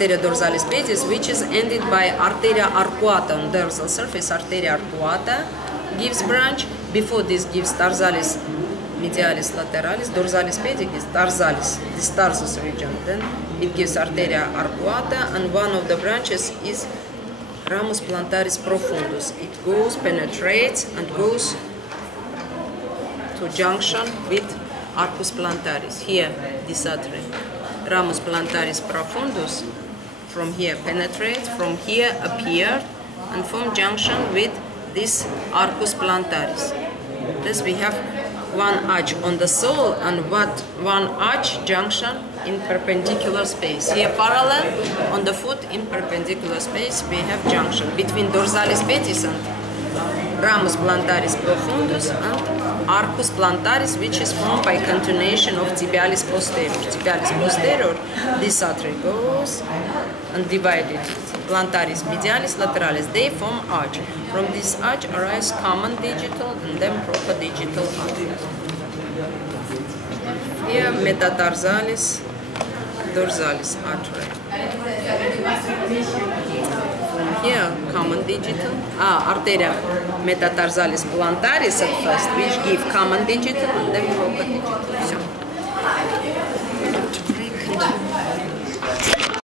Arteria dorsalis pedis, which is ended by arteria arcuata on dorsal surface. Arteria arcuata gives branch. Before this gives tarsalis medialis lateralis. Dorsalis pedis is tarsalis, this tarsus region. Then it gives arteria arcuata, and one of the branches is ramus plantaris profundus. It goes, penetrates, and goes to junction with arcus plantaris. Here, this artery. Ramus plantaris profundus from here penetrates, from here appeared, and form junction with this arcus plantaris. Thus we have one arch on the sole and one arch junction in perpendicular space. Here parallel on the foot in perpendicular space we have junction between dorsalis pedis and ramus plantaris profundus and arcus plantaris, which is formed by continuation of tibialis posterior. Tibialis posterior, this artery goes and divided. Plantaris medialis lateralis, they form arch. From this arch arise common digital and then proper digital arteries. Here metatarsalis dorsalis artery. From here common digital, arteria metatarsalis plantaris at first, which give common digital and then proper digital. So,